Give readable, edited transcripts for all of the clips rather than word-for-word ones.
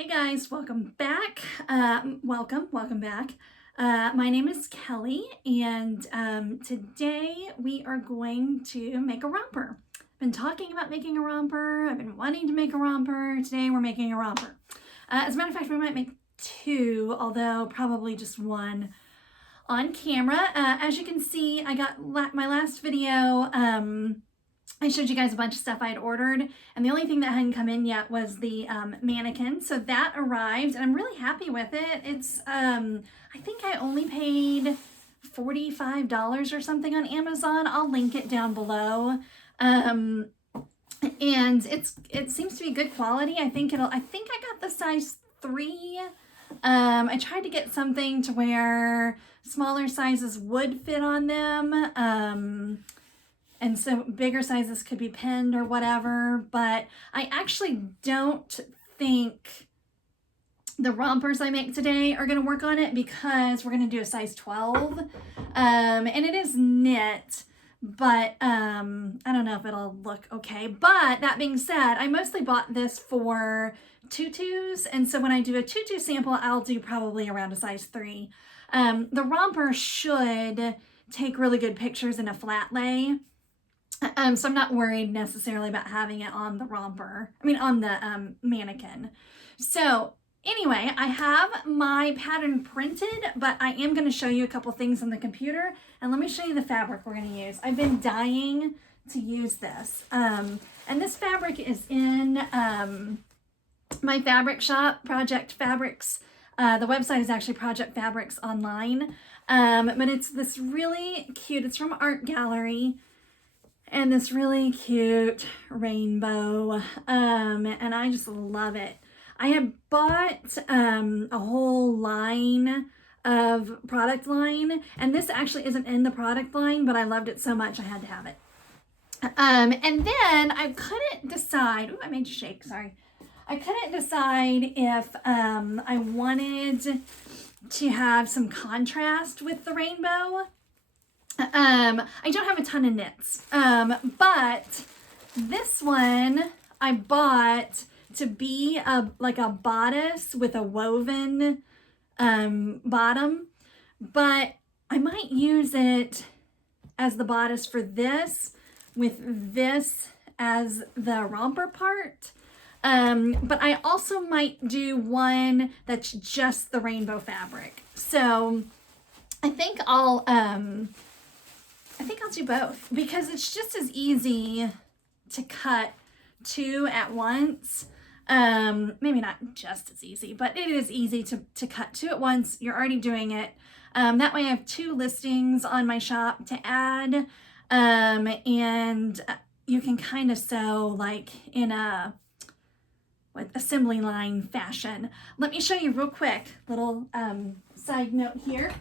Hey guys, welcome back. Welcome back. My name is Kelly, and today we are going to make a romper. I've been talking about making a romper. I've been wanting to make a romper. Today we're making a romper. As a matter of fact, we might make two, although probably just one on camera. As you can see, I got my last video. I showed you guys a bunch of stuff I had ordered, and the only thing that hadn't come in yet was the mannequin. So that arrived, and I'm really happy with it. It's, I think I only paid $45 or something on Amazon. I'll link it down below. And it seems to be good quality. I think I got the size 3. I tried to get something to where smaller sizes would fit on them. And so bigger sizes could be pinned or whatever, but I actually don't think the rompers I make today are going to work on it because we're going to do a size 12. And it is knit, but I don't know if it'll look okay. But that being said, I mostly bought this for tutus, and so when I do a tutu sample, I'll do probably around a size 3. The romper should take really good pictures in a flat lay. So I'm not worried necessarily about having it on the on the mannequin. So anyway, I have my pattern printed, but I am going to show you a couple things on the computer, and let me show you the fabric we're going to use. I've been dying to use this. And this fabric is in my fabric shop, Project Fabrics. The website is actually Project Fabrics Online. But it's this really cute, it's from Art Gallery. And this really cute rainbow, and I just love it. I had bought a whole line of product line, and this actually isn't in the product line, but I loved it so much I had to have it. And then I couldn't decide, I made you shake, sorry. I couldn't decide if I wanted to have some contrast with the rainbow. I don't have a ton of knits, but this one I bought to be like a bodice with a woven bottom, but I might use it as the bodice for this with this as the romper part. But I also might do one that's just the rainbow fabric. So I think I'll do both because it's just as easy to cut 2 at once. Maybe not just as easy, but it is easy to cut 2 at once. You're already doing it. That way I have 2 listings on my shop to add. And you can kind of sew like in a assembly line fashion. Let me show you real quick, little side note here.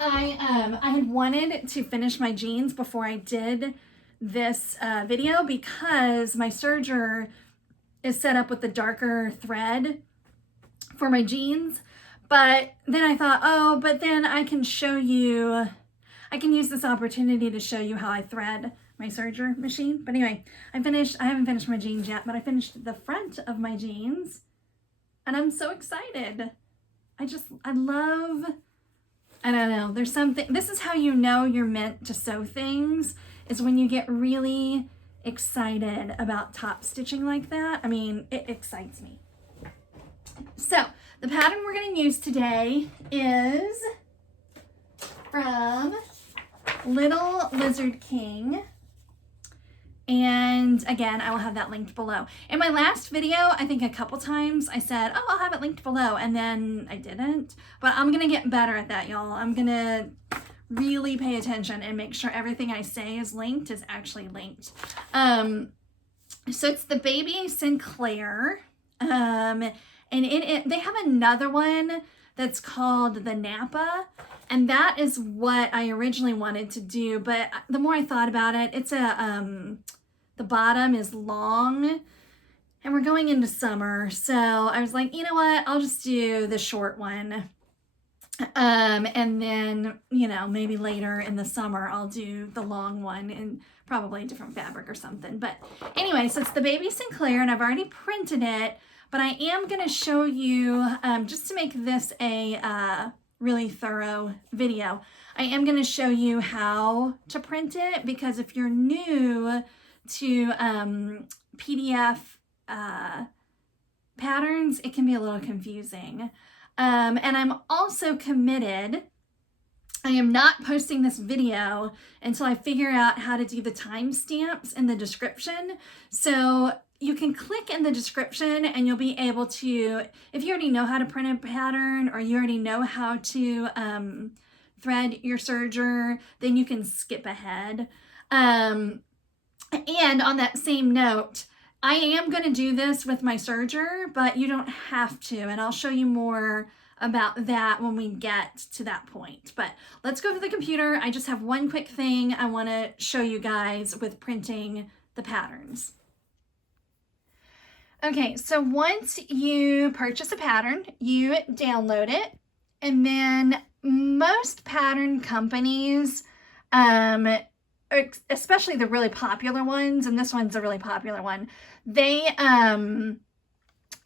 I had wanted to finish my jeans before I did this video because my serger is set up with the darker thread for my jeans. But then I thought, oh, but then I can use this opportunity to show you how I thread my serger machine. But anyway, I haven't finished my jeans yet, but I finished the front of my jeans and I'm so excited. I don't know, there's something, this is how you know you're meant to sew things, is when you get really excited about top stitching like that. I mean, it excites me. So the pattern we're going to use today is from Little Lizard King. And again, I will have that linked below. In my last video, I think a couple times I said, oh, I'll have it linked below, and then I didn't. But I'm going to get better at that, y'all. I'm going to really pay attention and make sure everything I say is linked is actually linked. So it's the Baby Sinclair. And they have another one that's called the Napa. And that is what I originally wanted to do. But the more I thought about it, it's the bottom is long and we're going into summer. So I was like, you know what? I'll just do the short one. And then, maybe later in the summer, I'll do the long one in probably a different fabric or something. But anyway, so it's the Baby Sinclair and I've already printed it, but I am going to show you, just to make this a really thorough video, I am going to show you how to print it, because if you're new to PDF patterns, it can be a little confusing. And I'm also committed, I am not posting this video until I figure out how to do the timestamps in the description. So you can click in the description and you'll be able to, if you already know how to print a pattern or you already know how to thread your serger, then you can skip ahead. And on that same note, I am going to do this with my serger, but you don't have to, and I'll show you more about that when we get to that point. But let's go to the computer. I just have one quick thing I want to show you guys with printing the patterns. Okay, so once you purchase a pattern, you download it, and then most pattern companies, especially the really popular ones, and this one's a really popular one, they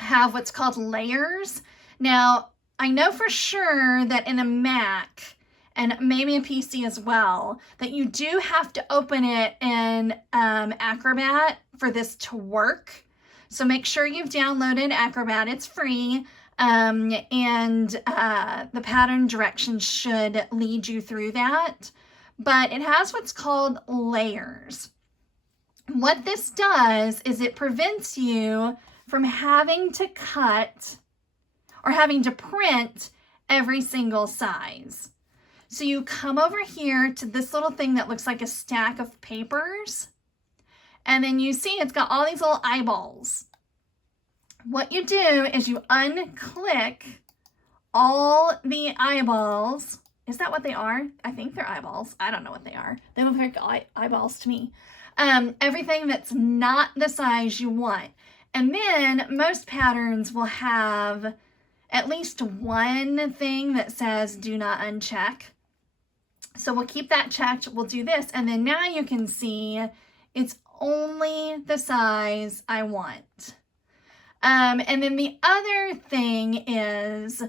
have what's called layers. Now, I know for sure that in a Mac, and maybe a PC as well, that you do have to open it in Acrobat for this to work. So make sure you've downloaded Acrobat, it's free, and the pattern directions should lead you through that. But it has what's called layers. What this does is it prevents you from having to cut or having to print every single size. So you come over here to this little thing that looks like a stack of papers, and then you see it's got all these little eyeballs. What you do is you unclick all the eyeballs. Is that what they are? I think they're eyeballs. I don't know what they are. They look like eyeballs to me. Everything that's not the size you want. And then most patterns will have at least one thing that says do not uncheck. So we'll keep that checked. We'll do this. And then now you can see it's only the size I want. And then the other thing is,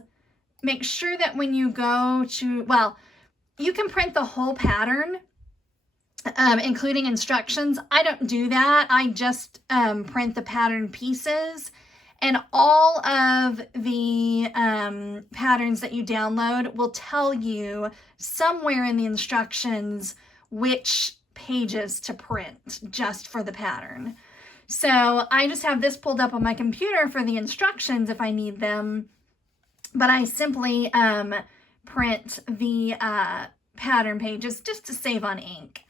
make sure that when you go to, well, you can print the whole pattern, including instructions. I don't do that. I just print the pattern pieces, and all of the patterns that you download will tell you somewhere in the instructions which pages to print just for the pattern. So I just have this pulled up on my computer for the instructions if I need them. But I simply print the pattern pages just to save on ink.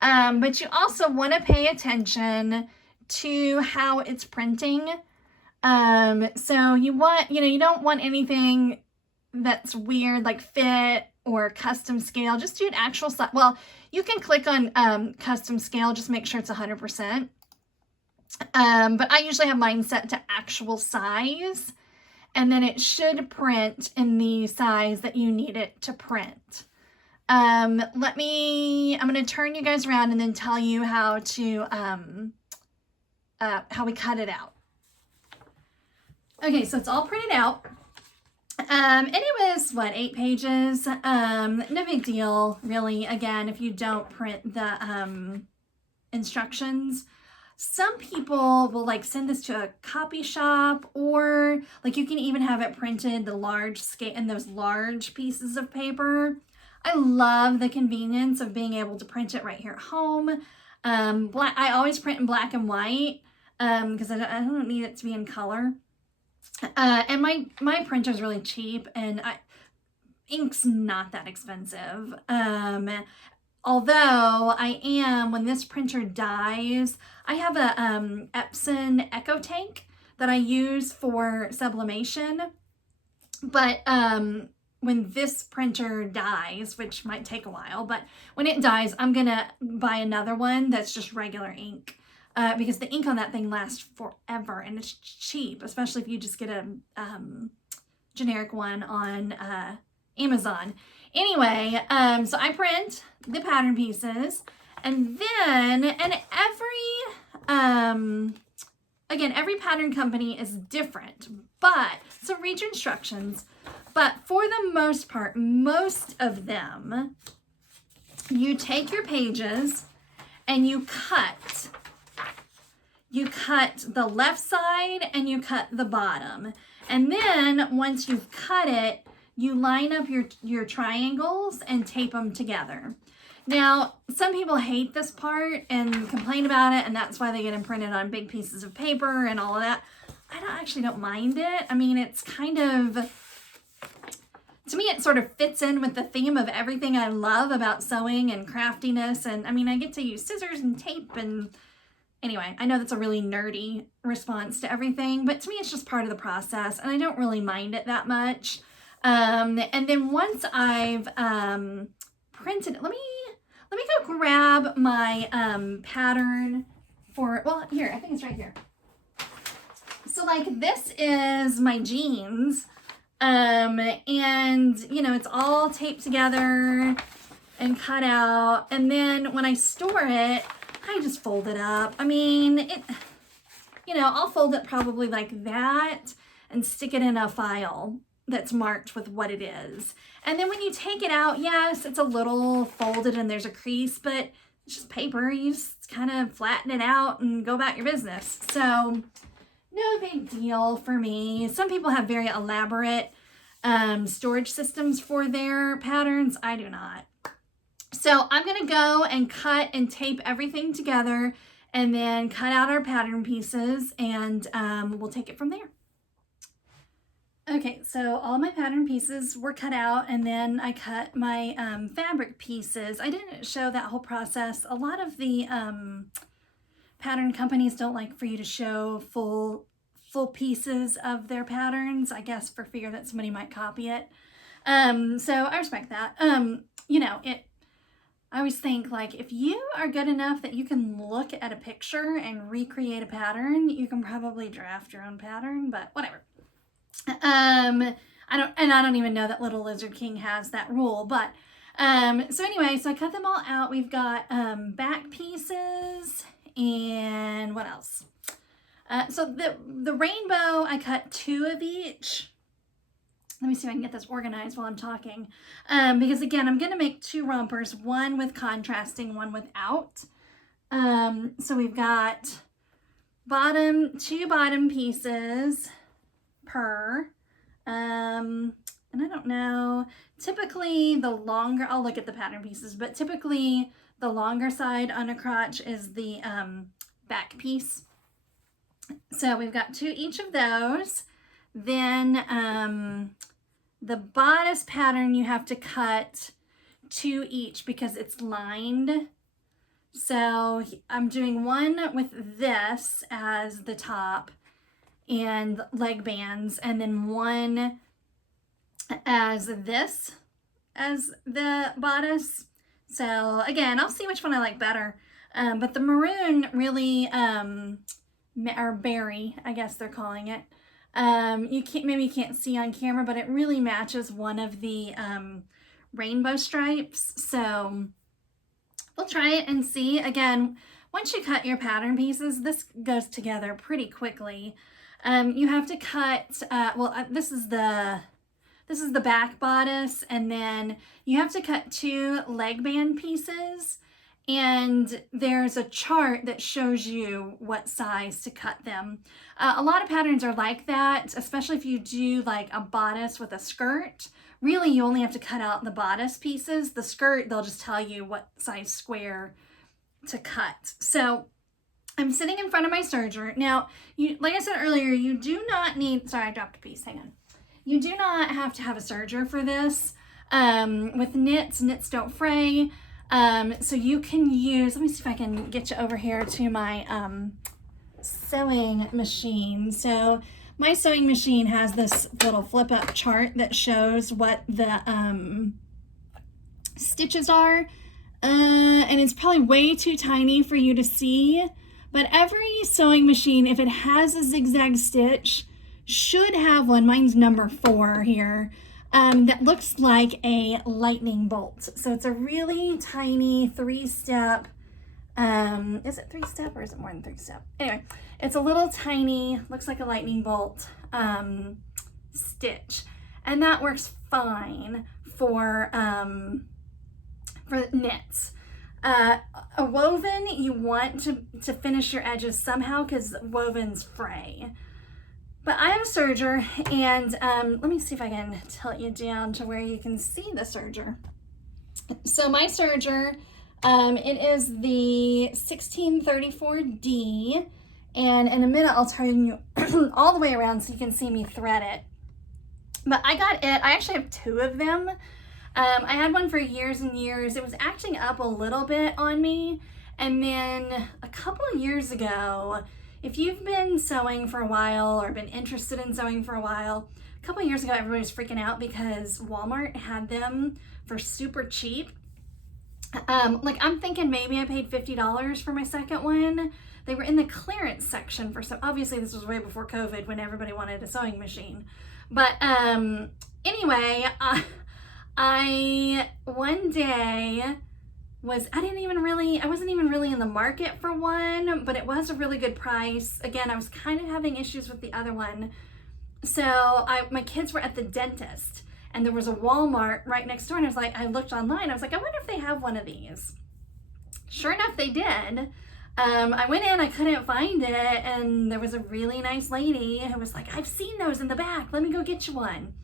But you also want to pay attention to how it's printing. So you want, you don't want anything that's weird like fit or custom scale. Just do an actual size. Well, you can click on custom scale, just make sure it's 100%. But I usually have mine set to actual size. And then it should print in the size that you need it to print. I'm going to turn you guys around and then tell you how to, how we cut it out. Okay, so it's all printed out. And it was, 8 pages? No big deal, really. Again, if you don't print the instructions. Some people will send this to a copy shop, or you can even have it printed the large scale in those large pieces of paper. I love the convenience of being able to print it right here at home. I always print in black and white because I don't need it to be in color. And my printer is really cheap, and ink's not that expensive. Although when this printer dies, I have a Epson Echo Tank that I use for sublimation. But when this printer dies, which might take a while, but when it dies, I'm going to buy another one that's just regular ink. Because the ink on that thing lasts forever, and it's cheap, especially if you just get a generic one on Amazon. Anyway, so I print the pattern pieces, and then, and again, every pattern company is different, but, so read your instructions, but for the most part, most of them, you take your pages and you cut the left side and you cut the bottom. And then once you've cut it, you line up your triangles and tape them together. Now, some people hate this part and complain about it, and that's why they get them printed on big pieces of paper and all of that. I actually don't mind it. I mean, it's kind of, to me, it sort of fits in with the theme of everything I love about sewing and craftiness. And I mean, I get to use scissors and tape and anyway, I know that's a really nerdy response to everything, but to me, it's just part of the process and I don't really mind it that much. And then once I've printed it, let me go grab my pattern for, well, here, I think it's right here. So like this is my jeans. And you know, it's all taped together and cut out. And then when I store it, I just fold it up. I mean, you know, I'll fold it probably like that and stick it in a file that's marked with what it is. And then when you take it out, yes, it's a little folded and there's a crease, but it's just paper. You just kind of flatten it out and go about your business. So no big deal for me. Some people have very elaborate storage systems for their patterns. I do not. So I'm going to go and cut and tape everything together and then cut out our pattern pieces and we'll take it from there. Okay, so all my pattern pieces were cut out and then I cut my fabric pieces. I didn't show that whole process. A lot of the pattern companies don't like for you to show full pieces of their patterns, I guess for fear that somebody might copy it. So I respect that. You know, I always think like if you are good enough that you can look at a picture and recreate a pattern, you can probably draft your own pattern, but whatever. I don't even know that Little Lizard King has that rule, but so anyway, so I cut them all out. We've got back pieces and what else? So the rainbow, I cut 2 of each. Let me see if I can get this organized while I'm talking. Because again, I'm going to make 2 rompers, one with contrasting, one without. So we've got 2 bottom pieces per, and I don't know, typically the longer, I'll look at the pattern pieces, but typically the longer side on a crotch is the back piece. So we've got 2 each of those. Then the bodice pattern you have to cut 2 each because it's lined. So I'm doing one with this as the top and leg bands, and then one as this as the bodice. So again, I'll see which one I like better. But the maroon really, or berry, I guess they're calling it. Maybe you can't see on camera, but it really matches one of the rainbow stripes. So we'll try it and see. Again, once you cut your pattern pieces, this goes together pretty quickly. You have to cut, this is the back bodice, and then you have to cut 2 leg band pieces, and there's a chart that shows you what size to cut them. A lot of patterns are like that, especially if you do like a bodice with a skirt. Really, you only have to cut out the bodice pieces. The skirt, they'll just tell you what size square to cut. So I'm sitting in front of my serger. Now, like I said earlier, you do not need, sorry, I dropped a piece, hang on. You do not have to have a serger for this. With knits don't fray. So you can use, let me see if I can get you over here to my sewing machine. So my sewing machine has this little flip up chart that shows what the stitches are. And it's probably way too tiny for you to see. But every sewing machine, if it has a zigzag stitch, should have one. Mine's number 4 here. That looks like a lightning bolt. So it's a really tiny 3-step, is it 3-step or is it more than 3-step? Anyway, It's a little tiny, looks like a lightning bolt stitch, and that works fine for knits. A woven, you want to finish your edges somehow because wovens fray. But I have a serger, and let me see if I can tilt you down to where you can see the serger. So my serger, it is the 1634D, and in a minute I'll turn you all the way around so you can see me thread it. But I got it, I actually have two of them. I had one for years and years. It was acting up a little bit on me, and then a couple of years ago, if you've been sewing for a while or been interested in sewing for a while, a couple of years ago everybody was freaking out because Walmart had them for super cheap. Like I'm thinking maybe I paid $50 for my second one. They were in the clearance section for some, obviously this was way before COVID when everybody wanted a sewing machine. But anyway, I one day I wasn't even really in the market for one, but it was a really good price. Again, I was kind of having issues with the other one. So my kids were at the dentist, and there was a Walmart right next door, and I looked online, I was like, I wonder if they have one of these. Sure enough, they did. I went in, I couldn't find it, and there was a really nice lady who was like, I've seen those in the back, let me go get you one.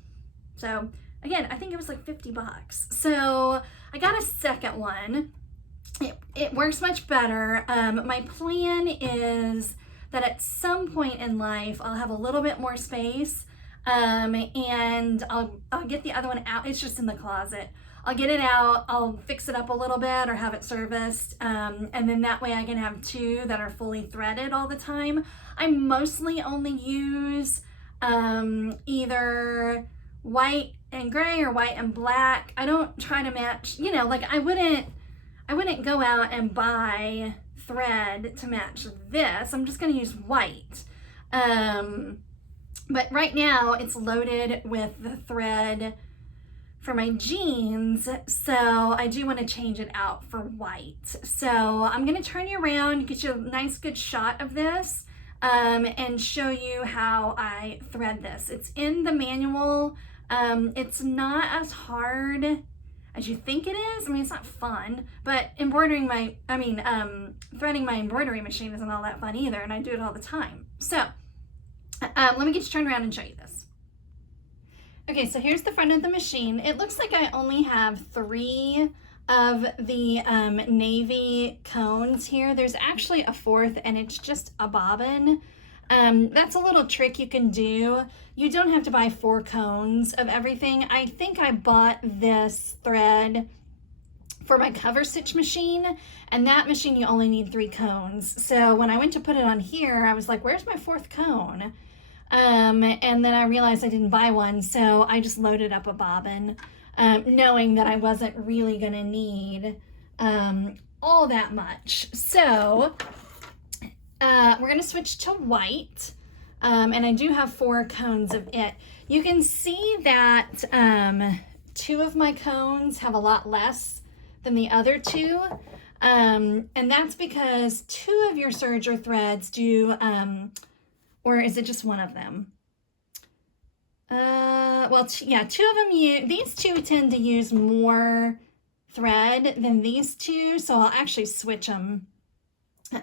So again, I think it was like $50. So I got a second one. It works much better. My plan is that at some point in life, I'll have a little bit more space, and I'll get the other one out. It's just in the closet. I'll get it out, I'll fix it up a little bit or have it serviced, and then that way I can have two that are fully threaded all the time. I mostly only use either white and gray or white and black. I don't try to match, like I wouldn't go out and buy thread to match this. I'm just gonna use white. But right now it's loaded with the thread for my jeans, so I do want to change it out for white. So I'm going to turn you around, get you a nice good shot of this, and show you how I thread this. It's in the manual. It's not as hard as you think it is. I mean, it's not fun, but threading my embroidery machine isn't all that fun either, and I do it all the time. So let me get you turned around and show you this. Okay, so here's the front of the machine. It looks like I only have 3 of the navy cones here. There's actually a 4th, and it's just a bobbin. That's a little trick you can do. You don't have to buy 4 cones of everything. I think I bought this thread for my cover stitch machine, and that machine you only need 3 cones. So when I went to put it on here, I was like, where's my 4th cone? And then I realized I didn't buy one, so I just loaded up a bobbin, knowing that I wasn't really gonna need all that much. So we're gonna switch to white, and I do have 4 cones of it. You can see that 2 of my cones have a lot less than the other 2, and that's because 2 of your serger threads do, or is it just one of them? Well, yeah, 2 of them these 2 tend to use more thread than these 2, so I'll actually switch them.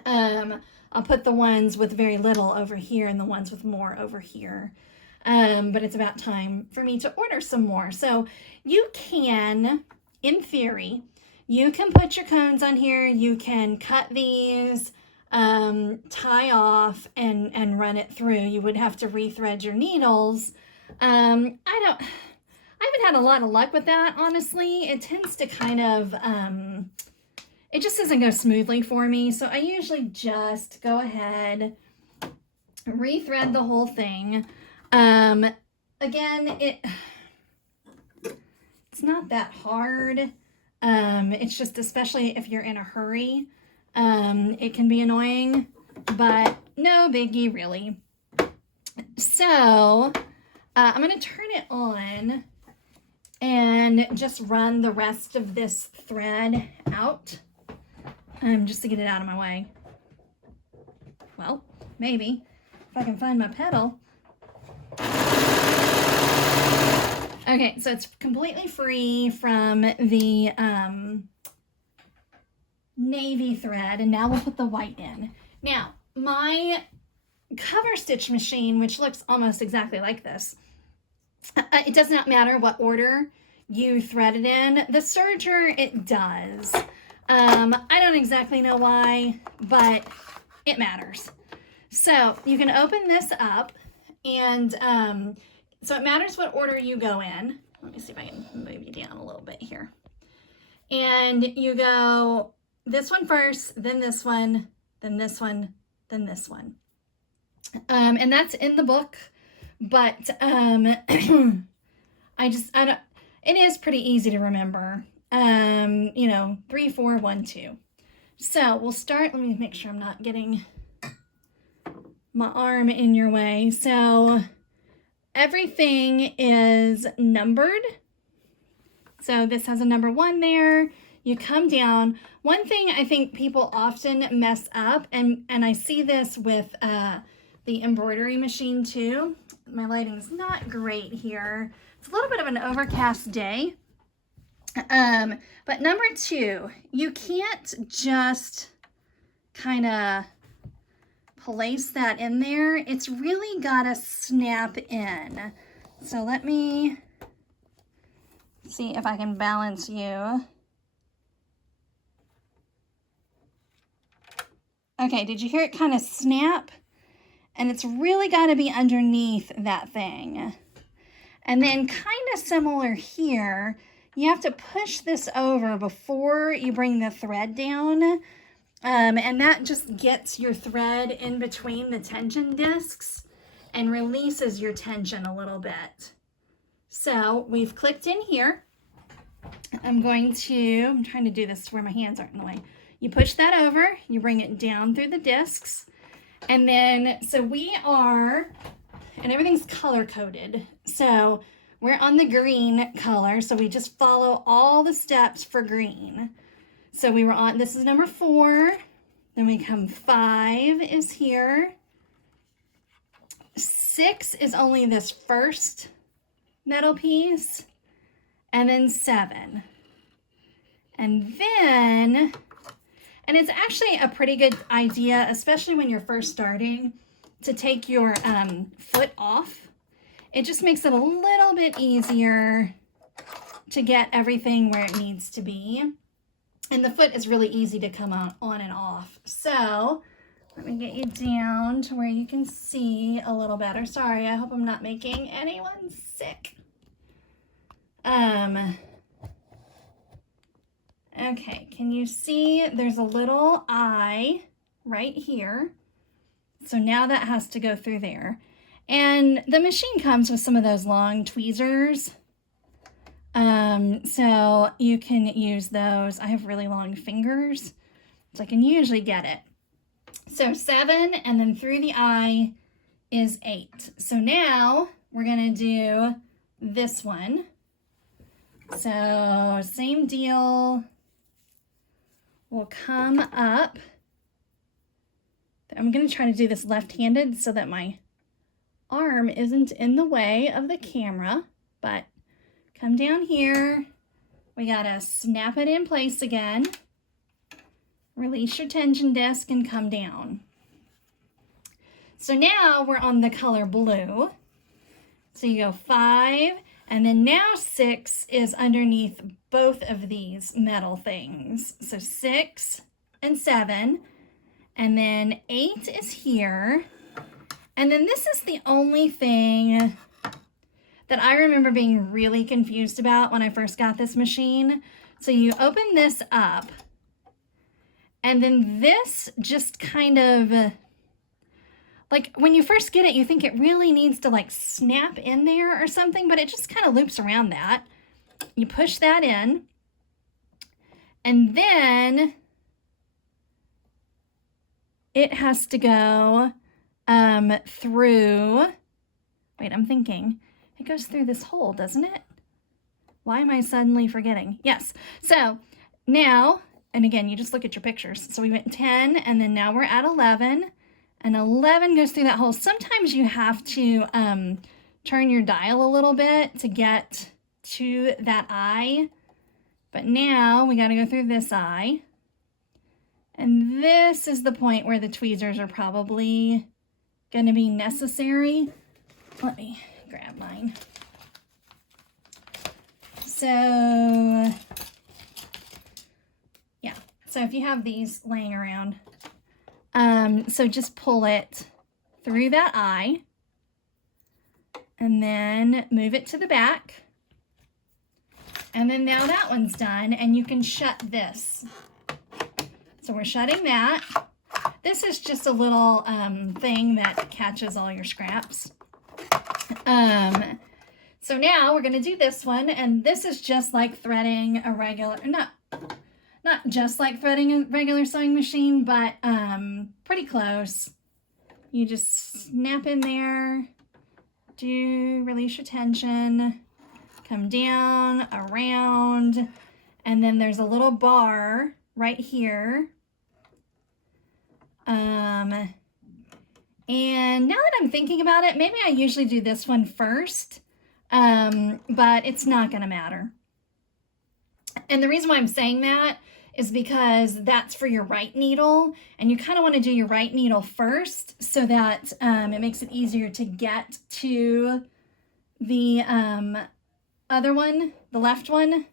I'll put the ones with very little over here and the ones with more over here. But it's about time for me to order some more. So you can, in theory, you can put your cones on here, you can cut these, tie off and run it through. You would have to rethread your needles. I haven't had a lot of luck with that, honestly. It tends to kind of, it just doesn't go smoothly for me. So I usually just go ahead, rethread the whole thing. Again, it's not that hard. It's just, especially if you're in a hurry, it can be annoying, but no biggie really. So I'm going to turn it on and just run the rest of this thread out, just to get it out of my way. Well, maybe, if I can find my pedal. Okay, so it's completely free from the navy thread, and now we'll put the white in. Now, my cover stitch machine, which looks almost exactly like this, it does not matter what order you thread it in. The serger, it does. I don't exactly know why, but it matters. So you can open this up, and so it matters what order you go in. Let me see if I can move you down a little bit here. And you go this one first, then this one, then this one, then this one. And that's in the book, but it is pretty easy to remember. 3, 4, 1, 2. So we'll start, let me make sure I'm not getting my arm in your way. So everything is numbered. So this has a number 1 there. You come down. One thing I think people often mess up, and I see this with the embroidery machine too. My lighting's not great here. It's a little bit of an overcast day. But number 2, you can't just kind of place that in there. It's really gotta snap in. So let me see if I can balance you. Okay, did you hear it kind of snap? And it's really got to be underneath that thing. And then kind of similar here, you have to push this over before you bring the thread down. And that just gets your thread in between the tension discs and releases your tension a little bit. So we've clicked in here. I'm trying to do this where my hands aren't in the way. You push that over, you bring it down through the discs, and then, so we are, and everything's color coded. So we're on the green color, so we just follow all the steps for green. So we were on, this is number 4, then we come 5 is here, 6 is only this first metal piece, and then 7. And then, and it's actually a pretty good idea, especially when you're first starting, to take your foot off. It just makes it a little bit easier to get everything where it needs to be. And the foot is really easy to come on and off. So let me get you down to where you can see a little better. Sorry, I hope I'm not making anyone sick. Okay, can you see there's a little eye right here? So now that has to go through there. And the machine comes with some of those long tweezers. So you can use those. I have really long fingers, so I can usually get it. So 7, and then through the eye is 8. So now we're gonna do this one. So same deal. We'll come up. I'm going to try to do this left-handed so that my arm isn't in the way of the camera, but come down here. We got to snap it in place again. Release your tension disc and come down. So now we're on the color blue. So you go 5, and then now 6 is underneath both of these metal things. So 6 and 7, and then 8 is here. And then this is the only thing that I remember being really confused about when I first got this machine. So you open this up, and then this just kind of, like when you first get it, you think it really needs to like snap in there or something, but it just kind of loops around that. You push that in, and then it has to go through, wait, I'm thinking, it goes through this hole, doesn't it? Why am I suddenly forgetting? Yes, so now, and again, you just look at your pictures. So we went 10, and then now we're at 11, and 11 goes through that hole. Sometimes you have to turn your dial a little bit to get to that eye, but now we got to go through this eye, and this is the point where the tweezers are probably going to be necessary. Let me grab mine. So yeah, so if you have these laying around, so just pull it through that eye and then move it to the back. And then now that one's done, and you can shut this. So we're shutting that. This is just a little thing that catches all your scraps. So now we're going to do this one, and this is just like threading a regular, not just like threading a regular sewing machine, but pretty close. You just snap in there, release your tension, come down, around, and then there's a little bar right here. And now that I'm thinking about it, maybe I usually do this one first, but it's not going to matter. And the reason why I'm saying that is because that's for your right needle, and you kind of want to do your right needle first so that it makes it easier to get to the other one, the left one.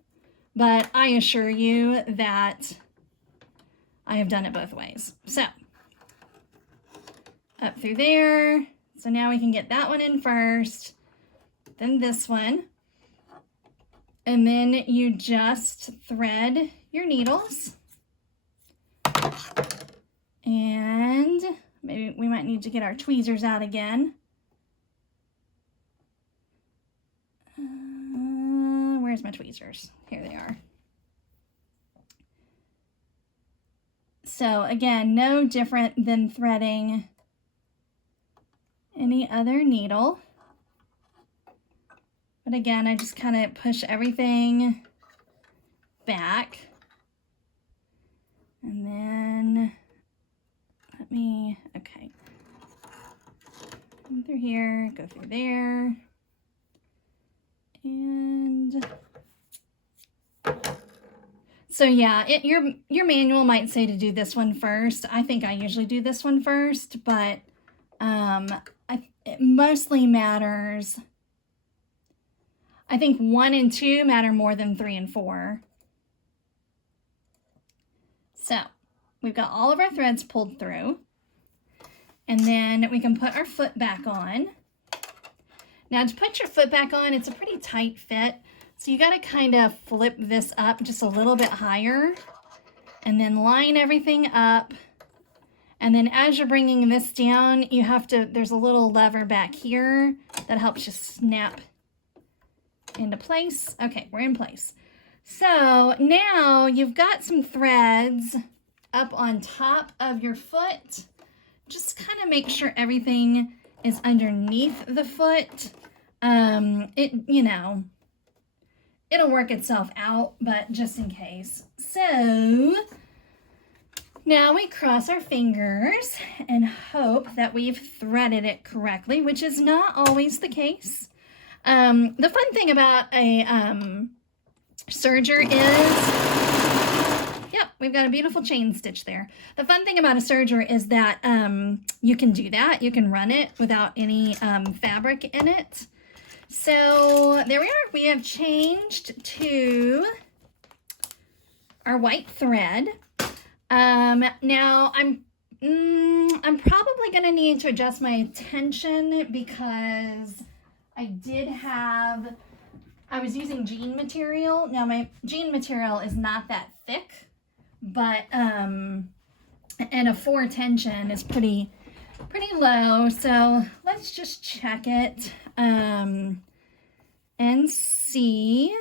But I assure you that I have done it both ways. So up through there. So now we can get that one in first, then this one. And then you just thread your needles. And maybe we might need to get our tweezers out again. Where's my tweezers? Here they are. So again, no different than threading any other needle. But again, I just kind of push everything back. And then okay. Come through here, go through there. And so yeah, your manual might say to do this one first. I think I usually do this one first, but it mostly matters. I think 1 and 2 matter more than 3 and 4. So we've got all of our threads pulled through, and then we can put our foot back on. Now to put your foot back on, it's a pretty tight fit, so you got to kind of flip this up just a little bit higher and then line everything up. And then as you're bringing this down, you have to, there's a little lever back here that helps you snap into place. Okay, we're in place. So now you've got some threads up on top of your foot. Just kind of make sure everything is underneath the foot. It'll work itself out, but just in case. So now we cross our fingers and hope that we've threaded it correctly, which is not always the case. The fun thing about a serger is, yep, we've got a beautiful chain stitch there. The fun thing about a serger is that you can do that. You can run it without any fabric in it. So there we are. We have changed to our white thread. Now I'm probably going to need to adjust my tension because I was using jean material. Now my jean material is not that thick, but and a 4 tension is pretty low. So let's just check it and see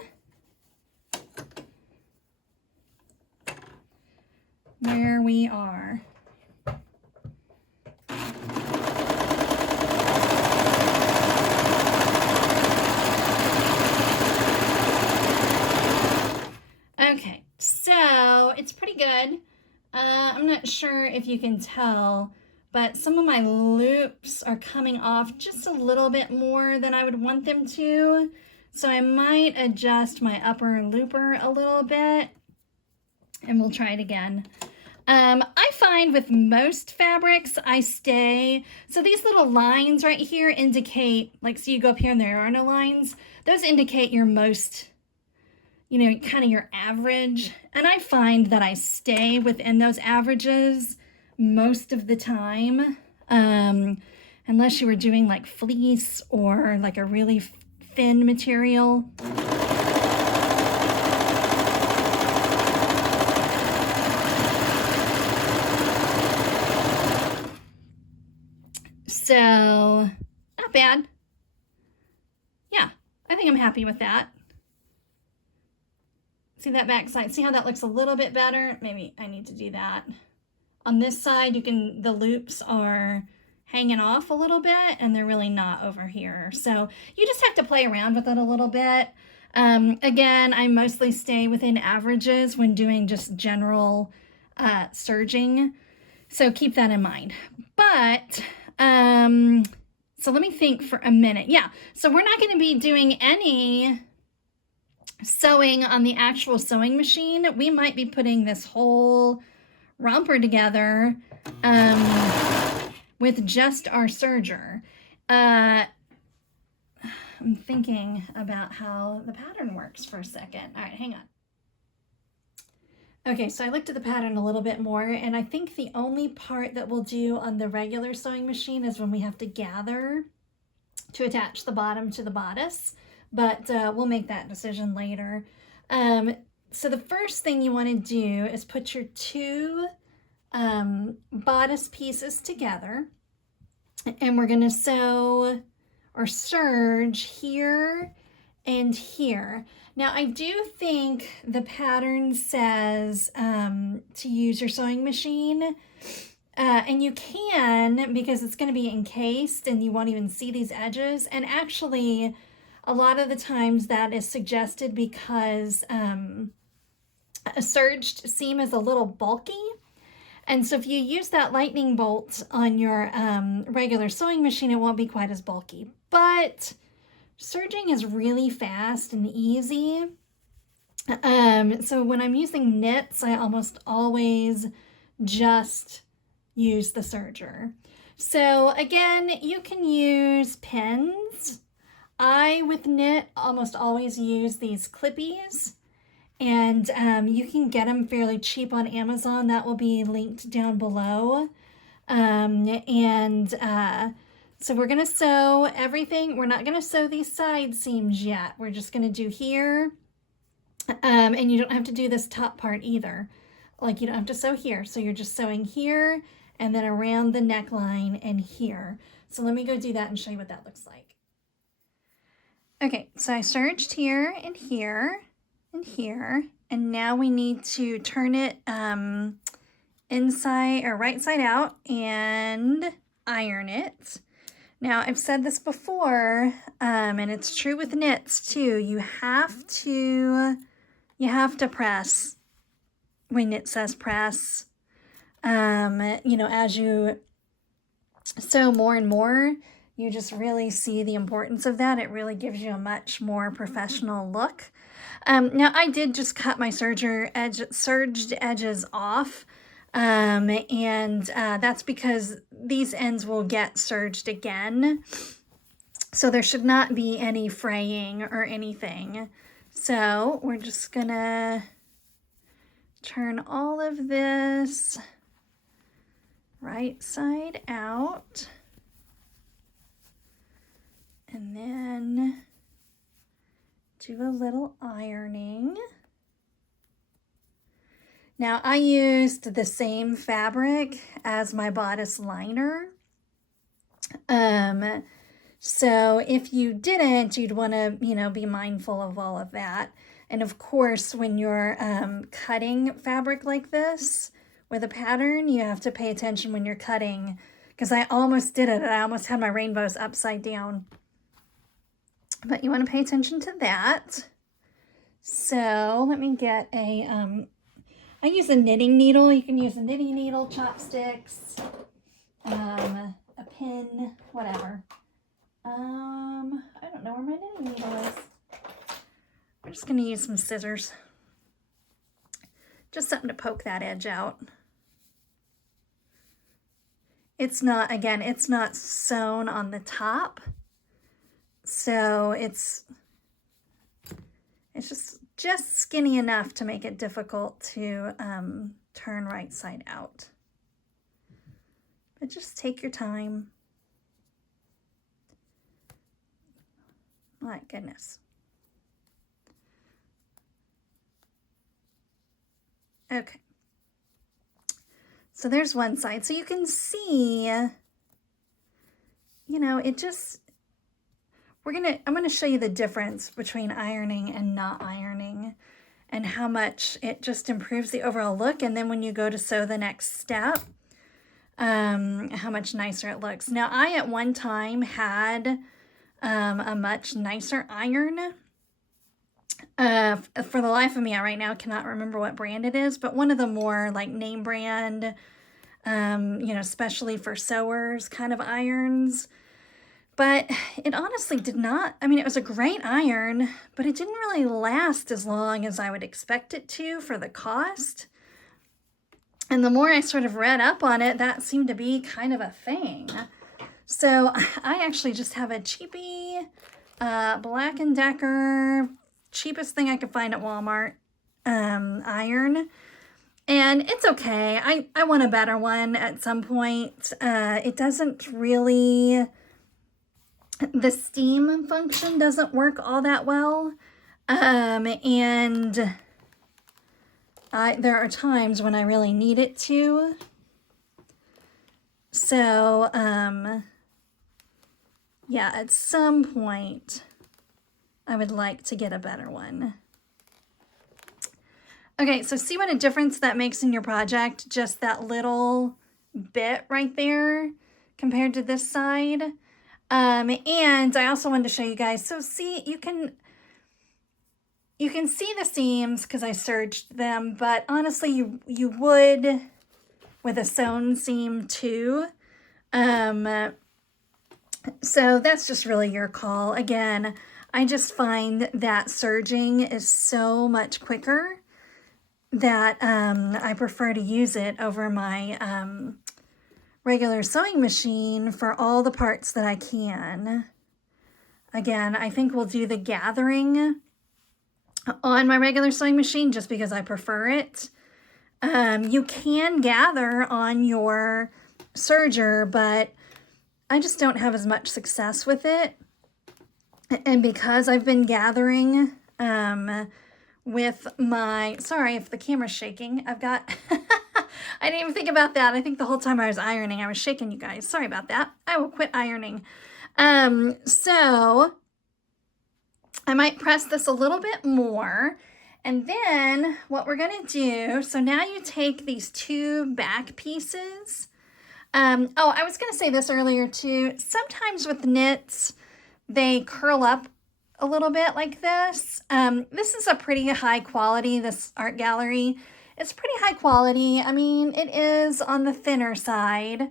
where we are. Okay, so it's pretty good. I'm not sure if you can tell, but some of my loops are coming off just a little bit more than I would want them to. So I might adjust my upper looper a little bit, and we'll try it again. I find with most fabrics, I stay, so these little lines right here indicate, like, so you go up here and there are no lines, those indicate your most, you know, kind of your average. And I find that I stay within those averages most of the time, unless you were doing like fleece or like a really thin material. So, not bad. Yeah, I think I'm happy with that. See that back side? See how that looks a little bit better? Maybe I need to do that. On this side, the loops are hanging off a little bit, and they're really not over here. So you just have to play around with it a little bit. Again, I mostly stay within averages when doing just general serging. So keep that in mind. But so let me think for a minute. Yeah, so we're not going to be doing any sewing on the actual sewing machine. We might be putting this whole romper together with just our serger. I'm thinking about how the pattern works for a second. All right, hang on. Okay, so I looked at the pattern a little bit more, and I think the only part that we'll do on the regular sewing machine is when we have to gather to attach the bottom to the bodice, but we'll make that decision later. So the first thing you want to do is put your two bodice pieces together, and we're going to sew or serge here and here. Now, I do think the pattern says to use your sewing machine, and you can, because it's going to be encased and you won't even see these edges. And actually, a lot of the times that is suggested because a serged seam is a little bulky. And so if you use that lightning bolt on your regular sewing machine, it won't be quite as bulky. But serging is really fast and easy. So when I'm using knits, I almost always just use the serger. So again, you can use pins. I, with knit, almost always use these clippies, and you can get them fairly cheap on Amazon. That will be linked down below. So we're going to sew everything. We're not going to sew these side seams yet. We're just going to do here. And you don't have to do this top part either. Like, you don't have to sew here. So you're just sewing here and then around the neckline and here. So let me go do that and show you what that looks like. Okay, so I serged here and here and here. And now we need to turn it inside or right side out and iron it. Now, I've said this before, and it's true with knits too. You have to press when it says press. You know, as you sew more and more, you just really see the importance of that. It really gives you a much more professional look. Now, I did just cut my serged edges off. That's because these ends will get serged again. So there should not be any fraying or anything. So we're just gonna turn all of this right side out. And then do a little ironing. Now, I used the same fabric as my bodice liner. So if you didn't, you'd want to, you know, be mindful of all of that. And of course, when you're cutting fabric like this with a pattern, you have to pay attention when you're cutting, because I almost did it. I almost had my rainbows upside down. But you want to pay attention to that. So let me get a... I use a knitting needle. You can use a knitting needle, chopsticks, a pin, whatever. I don't know where my knitting needle is. We're just going to use some scissors. Just something to poke that edge out. It's not, again, it's not sewn on the top. So it's just skinny enough to make it difficult to turn right side out. But just take your time. My goodness. Okay. So there's one side. So you can see, you know, it just, I'm going to show you the difference between ironing and not ironing and how much it just improves the overall look. And then when you go to sew the next step, how much nicer it looks. Now, I at one time had a much nicer iron. For the life of me, I right now cannot remember what brand it is, but one of the more like name brand, you know, especially for sewers kind of irons. But it honestly did not, I mean, it was a great iron, but it didn't really last as long as I would expect it to for the cost. And the more I sort of read up on it, that seemed to be kind of a thing. So I actually just have a cheapy Black & Decker, cheapest thing I could find at Walmart, iron. And it's okay. I want a better one at some point. It doesn't really, the steam function doesn't work all that well. And there are times when I really need it to. So, yeah, at some point, I would like to get a better one. Okay, so see what a difference that makes in your project? Just that little bit right there compared to this side. And I also wanted to show you guys, so see, you can see the seams because I serged them, but honestly, you would with a sewn seam too. So that's just really your call. Again, I just find that serging is so much quicker that I prefer to use it over my regular sewing machine for all the parts that I can. Again, I think we'll do the gathering on my regular sewing machine just because I prefer it. You can gather on your serger, but I just don't have as much success with it. And because I've been gathering with my, sorry if the camera's shaking, I've got, I didn't even think about that. I think the whole time I was ironing, I was shaking, you guys. Sorry about that. I will quit ironing. So I might press this a little bit more. And then what we're gonna do, so now you take these two back pieces. Oh, I was gonna say this earlier too. Sometimes with knits, they curl up a little bit like this. This is a pretty high quality, this art gallery. It's pretty high quality. I mean, it is on the thinner side,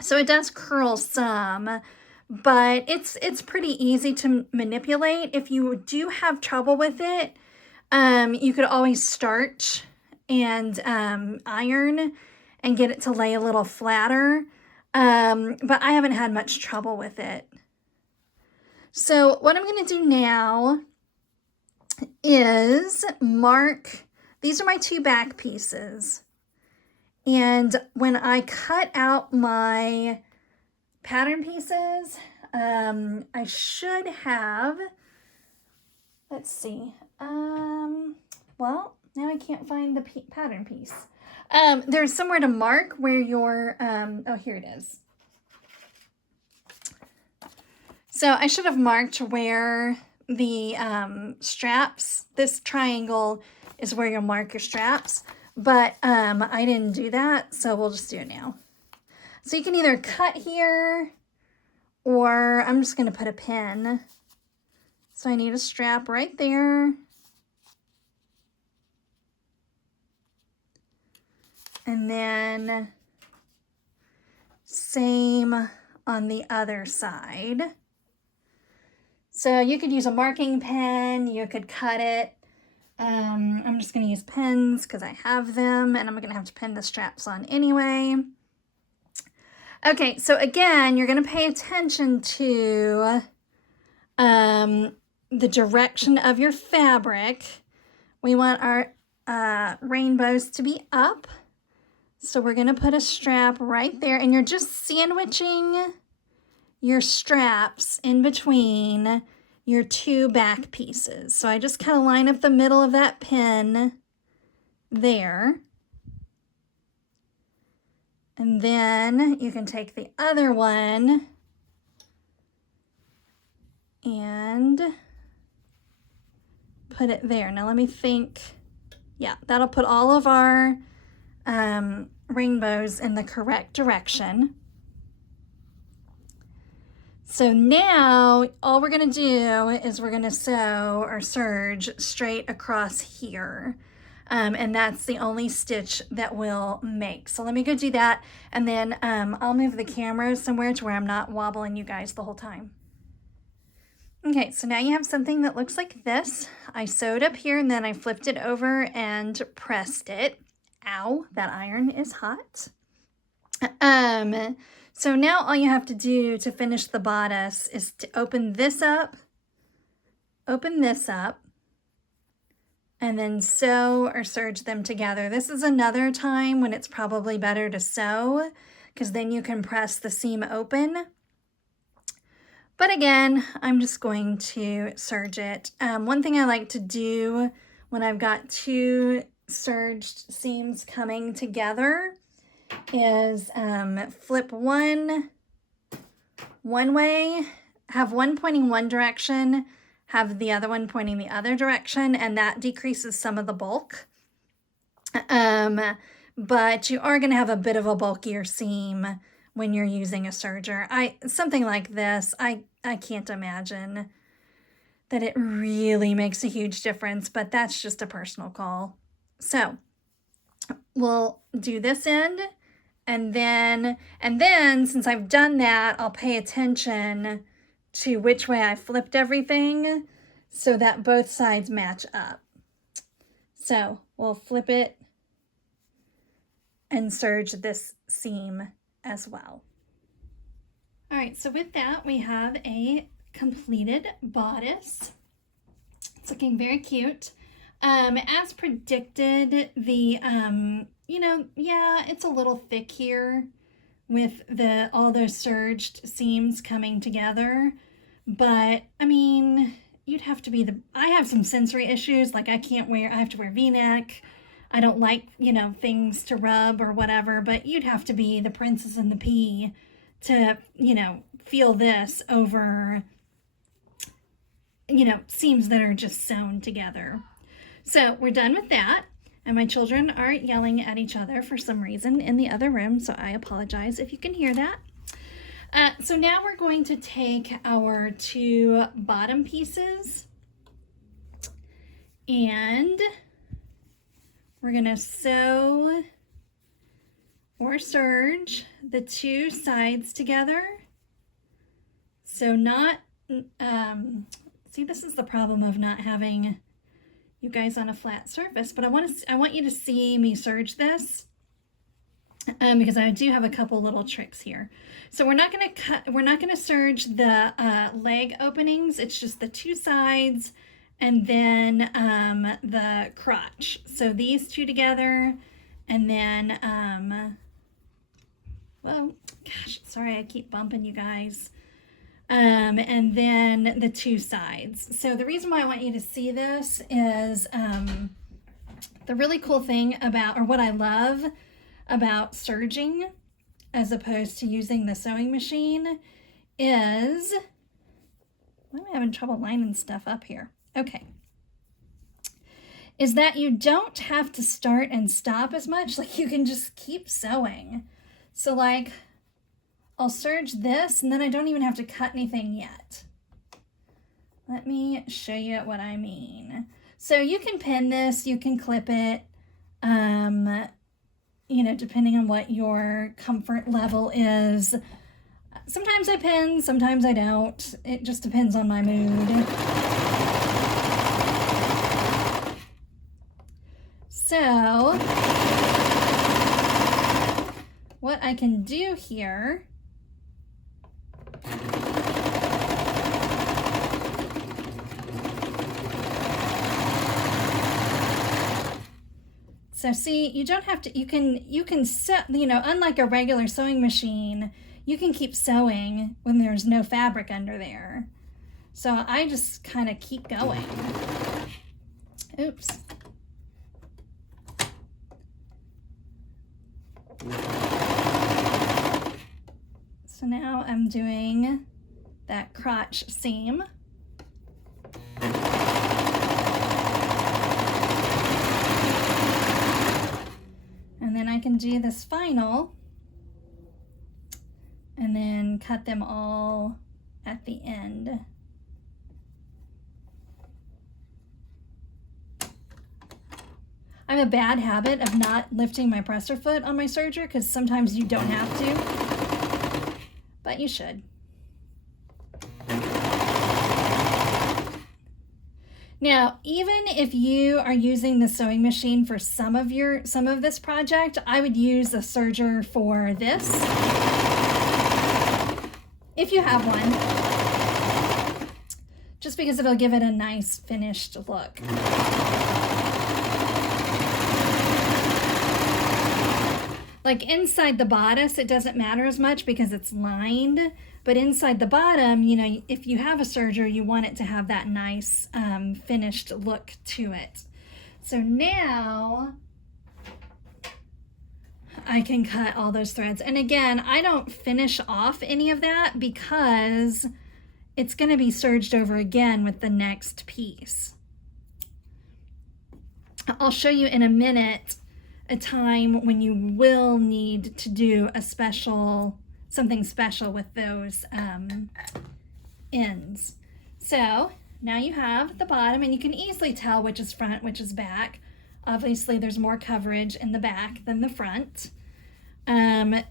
so it does curl some, but it's pretty easy to manipulate. If you do have trouble with it, you could always starch and iron and get it to lay a little flatter, but I haven't had much trouble with it. So what I'm going to do now is mark, these are my two back pieces. And when I cut out my pattern pieces, I should have, let's see, well, now I can't find the pattern piece. There's somewhere to mark where your, oh, here it is. So I should have marked where the straps, this triangle is where you'll mark your straps, but I didn't do that, so we'll just do it now. So you can either cut here, or I'm just gonna put a pin. So I need a strap right there. And then Same on the other side. So you could use a marking pen, you could cut it. I'm just going to use pens because I have them, and I'm going to have to pin the straps on anyway. Okay, so again, you're going to pay attention to the direction of your fabric. We want our rainbows to be up. So we're going to put a strap right there, and you're just sandwiching your straps in between your two back pieces. So I just kind of line up the middle of that pin there. And then you can take the other one and put it there. Now let me think. Yeah, that'll put all of our rainbows in the correct direction. So now all we're going to do is we're going to sew or serge straight across here. And that's the only stitch that we'll make. So let me go do that, and then I'll move the camera somewhere to where I'm not wobbling you guys the whole time. Okay, so now you have something that looks like this. I sewed up here and then I flipped it over and pressed it. Ow, that iron is hot. So now all you have to do to finish the bodice is to open this up, and then sew or serge them together. This is another time when it's probably better to sew, because then you can press the seam open. But again, I'm just going to serge it. One thing I like to do when I've got two serged seams coming together is flip one way, have one pointing one direction, have the other one pointing the other direction, and that decreases some of the bulk. But you are going to have a bit of a bulkier seam when you're using a serger. Something like this, I can't imagine that it really makes a huge difference, but that's just a personal call. So we'll do this end, and then since I've done that, I'll pay attention to which way I flipped everything so that both sides match up. So we'll flip it and serge this seam as well. All right, so with that, we have a completed bodice. It's looking very cute. As predicted, the, yeah, it's a little thick here with all those serged seams coming together. But, I mean, you'd have to be I have some sensory issues, like I have to wear V-neck. I don't like, things to rub or whatever, but you'd have to be the princess and the pea to, feel this over, seams that are just sewn together. So we're done with that. And my children are yelling at each other for some reason in the other room, so I apologize if you can hear that. So now we're going to take our two bottom pieces and we're going to sew or serge the two sides together. So see, this is the problem of not having you guys on a flat surface, but I want you to see me serge this because I do have a couple little tricks here. So we're not going to serge the leg openings. It's just the two sides and then the crotch. So these two together, and then well, gosh, sorry, I keep bumping you guys. And then the two sides. So the reason why I want you to see this is the really cool thing about, or what I love about serging as opposed to using the sewing machine is, I'm having trouble lining stuff up here. Okay. Is that you don't have to start and stop as much. Like you can just keep sewing. So like, I'll serge this and then I don't even have to cut anything yet. Let me show you what I mean. So you can pin this, you can clip it, you know, depending on what your comfort level is. Sometimes I pin, sometimes I don't. It just depends on my mood. So, what I can do here so see, you don't have to, you can set, you know, unlike a regular sewing machine, you can keep sewing when there's no fabric under there. So I just kind of keep going. Oops. So now I'm doing that crotch seam. And then I can do this final and then cut them all at the end. I have a bad habit of not lifting my presser foot on my serger because sometimes you don't have to, but you should. Now, even if you are using the sewing machine for some of this project, I would use a serger for this, if you have one, just because it'll give it a nice finished look. Like inside the bodice, it doesn't matter as much because it's lined, but inside the bottom, you know, if you have a serger, you want it to have that nice finished look to it. So now I can cut all those threads. And again, I don't finish off any of that because it's going to be serged over again with the next piece. I'll show you in a minute a time when you will need to do something special with those ends. So now you have the bottom, and you can easily tell which is front, which is back. Obviously there's more coverage in the back than the front.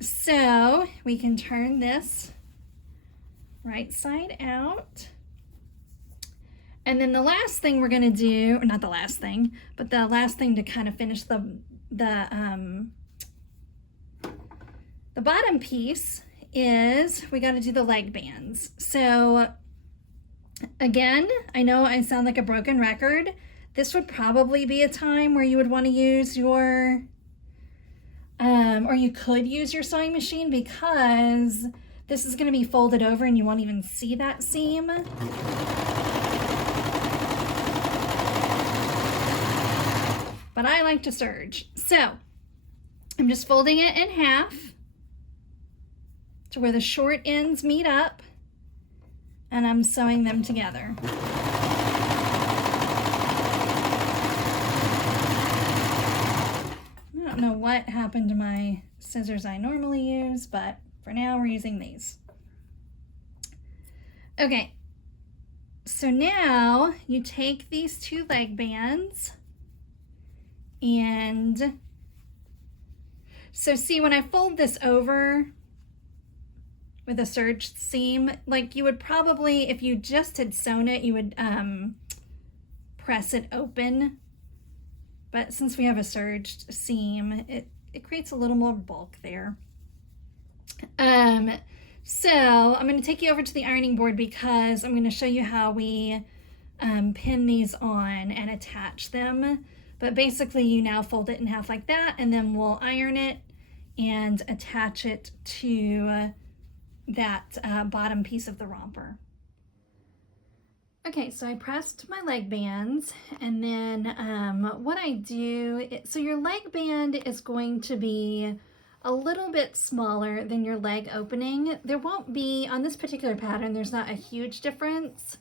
So we can turn this right side out. And then the last thing we're gonna do, or not the last thing, but the last thing to kind of finish the bottom piece is we got to do the leg bands. So again, I know I sound like a broken record. This would probably be a time where you would want to use your, or you could use your sewing machine, because this is going to be folded over and you won't even see that seam. But I like to serge. So I'm just folding it in half to where the short ends meet up, and I'm sewing them together. I don't know what happened to my scissors I normally use, but for now we're using these. Okay, so now you take these two leg bands, and so see, when I fold this over with a serged seam, like you would probably, if you just had sewn it, you would press it open. But since we have a serged seam, it creates a little more bulk there. So I'm going to take you over to the ironing board because I'm going to show you how we pin these on and attach them. But basically you now fold it in half like that, and then we'll iron it and attach it to that bottom piece of the romper. Okay, so I pressed my leg bands, and then what I do, so your leg band is going to be a little bit smaller than your leg opening. There won't be, on this particular pattern, there's not a huge difference,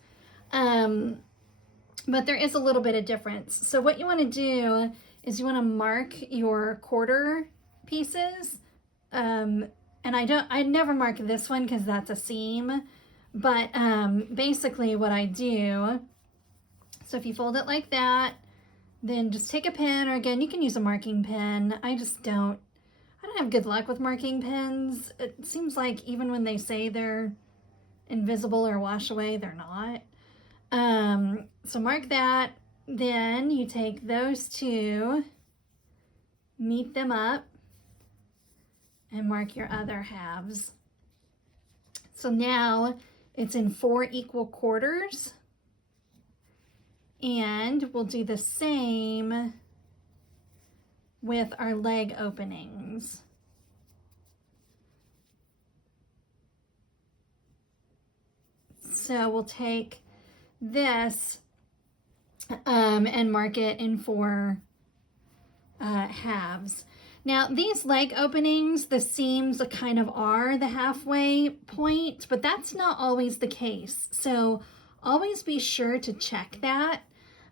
but there is a little bit of difference. So what you want to do is you want to mark your quarter pieces, and I never mark this one because that's a seam, but basically what I do, so if you fold it like that, then just take a pin, or again, you can use a marking pin. I just don't I don't have good luck with marking pens. It seems like even when they say they're invisible or wash away, they're not. So mark that. Then you take those two, meet them up, and mark your other halves. So now it's in 4 equal quarters. And we'll do the same with our leg openings. So we'll take this and mark it in 4 halves. Now these leg openings, the seams kind of are the halfway point, but that's not always the case. So always be sure to check that.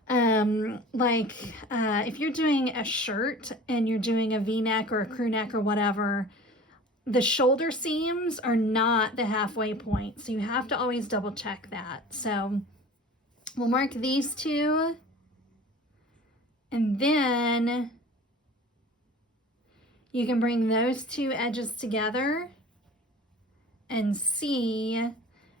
If you're doing a shirt and you're doing a V-neck or a crew neck or whatever, the shoulder seams are not the halfway point. So you have to always double check that. So we'll mark these two, and then you can bring those two edges together and see.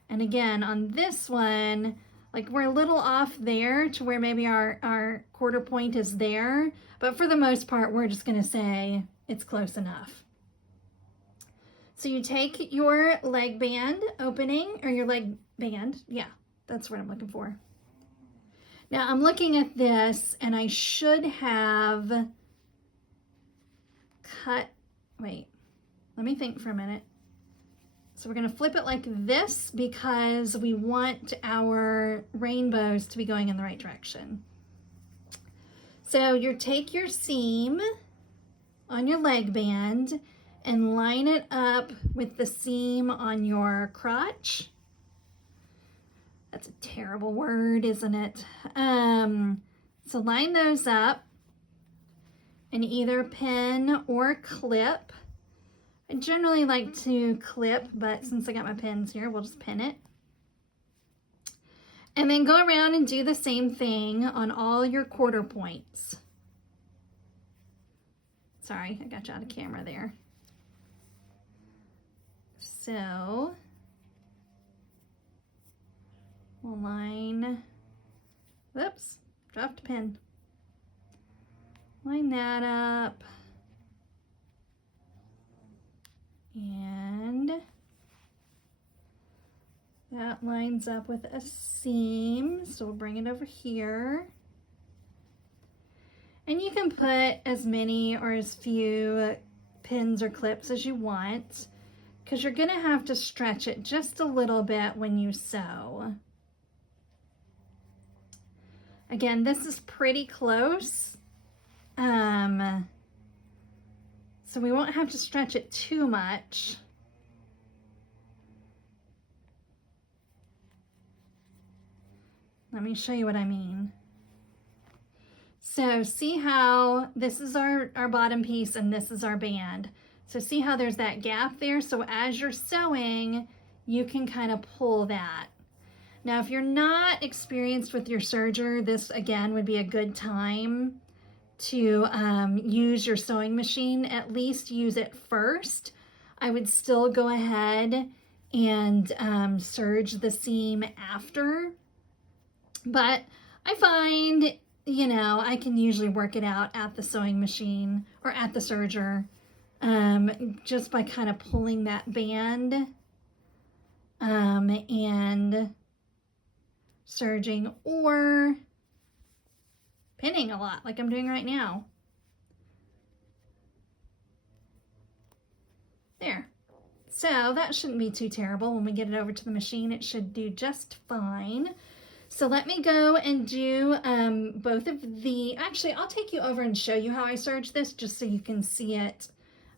And again, on this one, like we're a little off there to where maybe our quarter point is there, but for the most part, we're just gonna say it's close enough. So you take your leg band opening, or your leg band, yeah, that's what I'm looking for. Now I'm looking at this and I should have cut, wait, let me think for a minute. So we're going to flip it like this because we want our rainbows to be going in the right direction. So you take your seam on your leg band and line it up with the seam on your crotch. That's a terrible word, isn't it? So line those up and either pin or clip. I generally like to clip, but since I got my pins here, we'll just pin it. And then go around and do the same thing on all your quarter points. Sorry, I got you out of camera there. So we'll line, whoops, dropped a pin. Line that up. And that lines up with a seam, so we'll bring it over here. And you can put as many or as few pins or clips as you want, because you're going to have to stretch it just a little bit when you sew. Again, this is pretty close. So we won't have to stretch it too much. Let me show you what I mean. So see how this is our bottom piece and this is our band. So see how there's that gap there? So as you're sewing, you can kind of pull that. Now, if you're not experienced with your serger, this again would be a good time to use your sewing machine. At least use it first. I would still go ahead and serge the seam after, but I find, you know, I can usually work it out at the sewing machine or at the serger just by kind of pulling that band and serging or pinning a lot like I'm doing right now. There. So that shouldn't be too terrible. When we get it over to the machine, it should do just fine. So let me go and do both of the, actually I'll take you over and show you how I serge this just so you can see it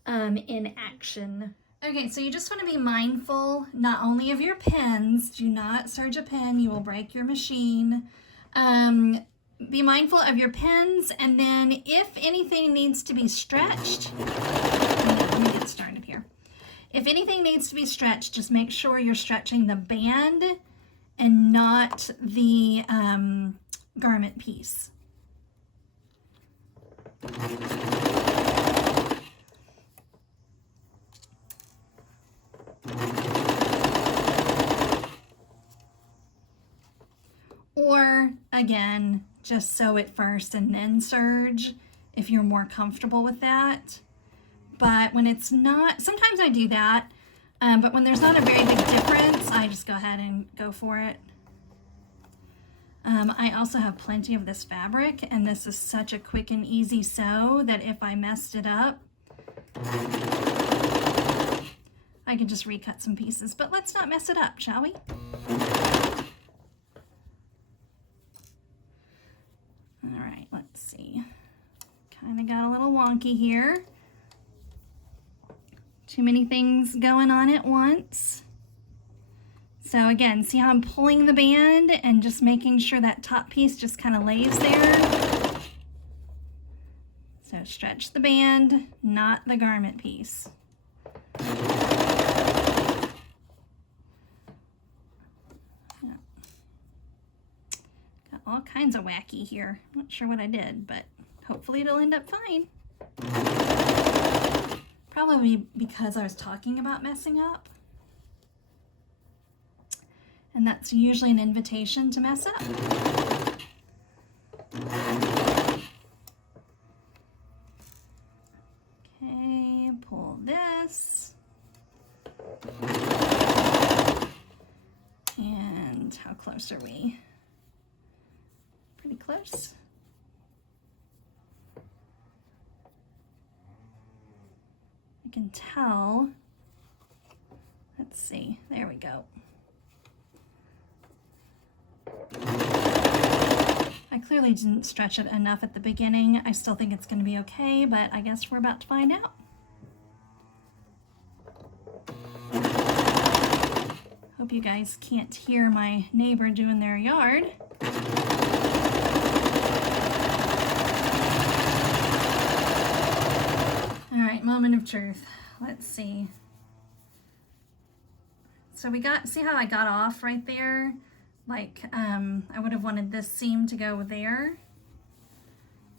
in action. Okay, so you just want to be mindful not only of your pins. Do not serge a pin, you will break your machine. Be mindful of your pins, and then if anything needs to be stretched, let me get started here. If anything needs to be stretched, just make sure you're stretching the band and not the garment piece. Or again, just sew it first and then serge if you're more comfortable with that. But when it's not, sometimes I do that, but when there's not a very big difference, I just go ahead and go for it. I also have plenty of this fabric, and this is such a quick and easy sew that if I messed it up, I could just recut some pieces. But let's not mess it up, shall we? All right, let's see. Kind of got a little wonky here. Too many things going on at once. So again, see how I'm pulling the band and just making sure that top piece just kind of lays there. So stretch the band, not the garment piece. Yeah. Got all kinds of wacky here. Not sure what I did, but hopefully it'll end up fine. Probably because I was talking about messing up. And that's usually an invitation to mess up. Okay, pull this. And how close are we? Pretty close. I can tell. Let's see, there we go. I clearly didn't stretch it enough at the beginning. I still think it's going to be okay, but I guess we're about to find out. Hope you guys can't hear my neighbor doing their yard. All right, moment of truth. Let's see. So we got, see how I got off right there? Like, I would have wanted this seam to go there,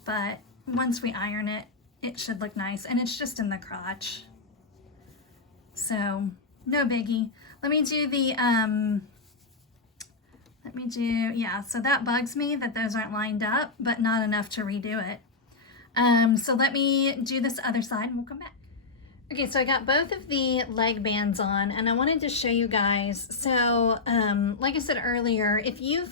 but once we iron it, it should look nice, and it's just in the crotch. So, no biggie. Let me do the, yeah, so that bugs me that those aren't lined up, but not enough to redo it. So let me do this other side and we'll come back. Okay, so I got both of the leg bands on, and I wanted to show you guys. So, like I said earlier, if you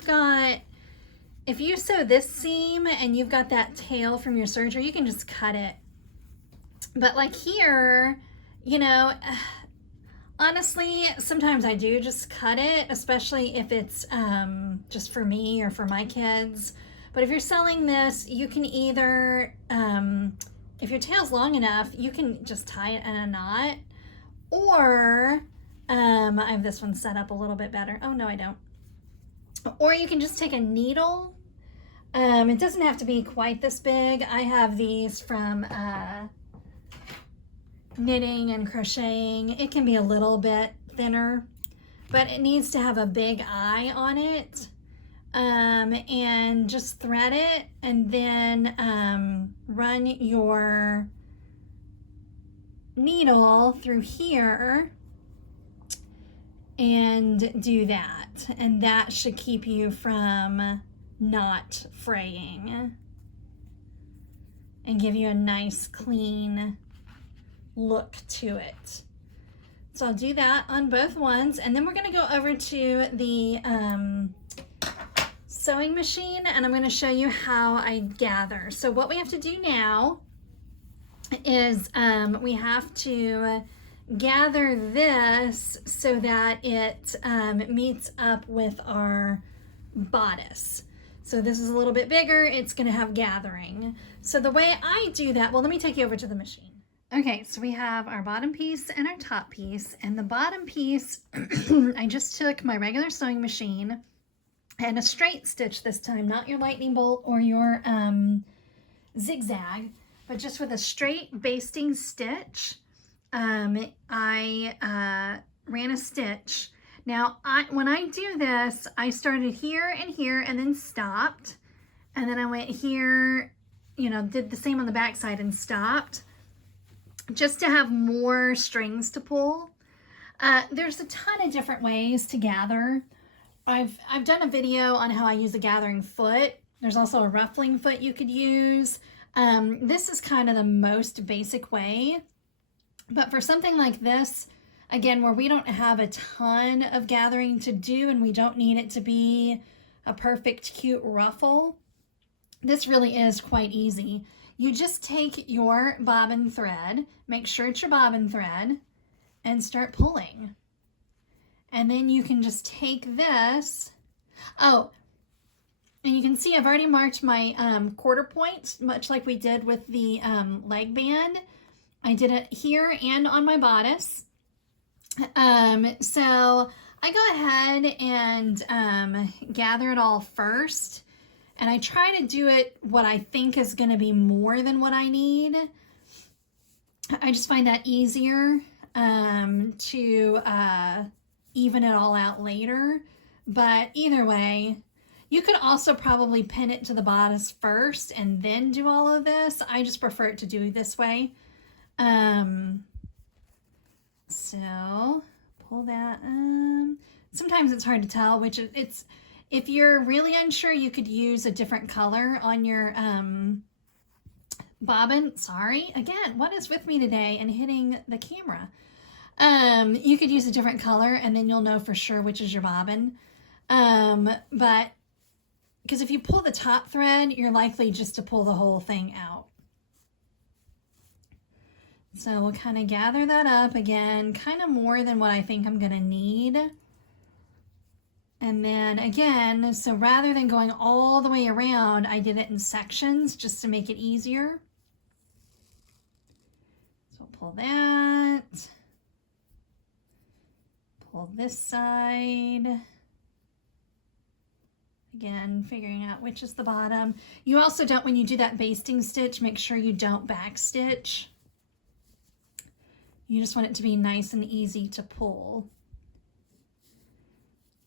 sew this seam and you've got that tail from your serger, you can just cut it. But like here, you know, honestly, sometimes I do just cut it, especially if it's just for me or for my kids. But if you're selling this, you can either, if your tail's long enough, you can just tie it in a knot, or I have this one set up a little bit better. Oh, no, I don't. Or you can just take a needle. It doesn't have to be quite this big. I have these from knitting and crocheting. It can be a little bit thinner, but it needs to have a big eye on it. And just thread it, and then run your needle through here and do that, and that should keep you from not fraying and give you a nice clean look to it. So I'll do that on both ones, and then we're going to go over to the sewing machine, and I'm going to show you how I gather. So what we have to do now is we have to gather this so that it meets up with our bodice. So this is a little bit bigger, it's going to have gathering. So the way I do that, well, let me take you over to the machine. Okay, so we have our bottom piece and our top piece, and the bottom piece, I just took my regular sewing machine and a straight stitch this time, not your lightning bolt or your zigzag, but just with a straight basting stitch. I ran a stitch. Now, when I do this, I started here and then stopped, and then I went here, you know, did the same on the back side and stopped, just to have more strings to pull. There's a ton of different ways to gather. I've done a video on how I use a gathering foot. There's also a ruffling foot you could use. This is kind of the most basic way, but for something like this, again, where we don't have a ton of gathering to do and we don't need it to be a perfect cute ruffle, this really is quite easy. You just take your bobbin thread, make sure it's your bobbin thread, and start pulling. And then you can just take this. Oh, and you can see I've already marked my quarter points, much like we did with the leg band. I did it here and on my bodice. So I go ahead and gather it all first. And I try to do it what I think is going to be more than what I need. I just find that easier to even it all out later. But either way, you could also probably pin it to the bodice first and then do all of this. I just prefer it to do this way. So pull that. Sometimes it's hard to tell which it's. If you're really unsure, you could use a different color on your bobbin. Sorry, again, what is with me today and hitting the camera? You could use a different color and then you'll know for sure which is your bobbin. But because if you pull the top thread, you're likely just to pull the whole thing out. So we'll kind of gather that up again, kind of more than what I think I'm going to need. And then again, so rather than going all the way around, I did it in sections just to make it easier. So I'll pull that. Pull this side. Again, figuring out which is the bottom. You also don't, when you do that basting stitch, make sure you don't back stitch. You just want it to be nice and easy to pull.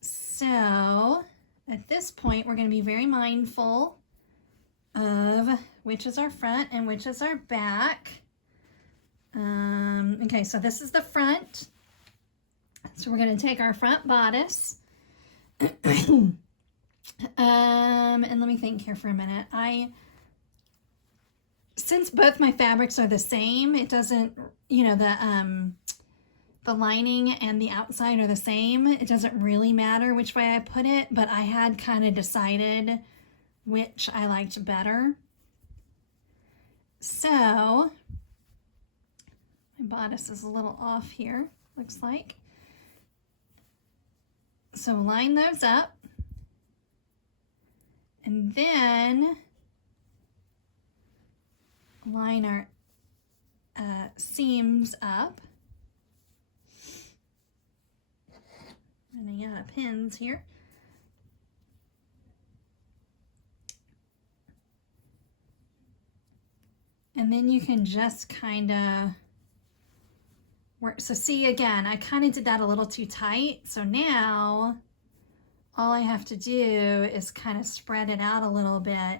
So at this point, we're going to be very mindful of which is our front and which is our back. Okay, so this is the front. So we're going to take our front bodice. And let me think here for a minute. Since both my fabrics are the same, it doesn't, you know, the lining and the outside are the same. It doesn't really matter which way I put it, but I had kind of decided which I liked better. So my bodice is a little off here, looks like. So line those up. And then line our seams up. Running out of pins here. And then you can just kind of work. So see, again, I kind of did that a little too tight. So now all I have to do is kind of spread it out a little bit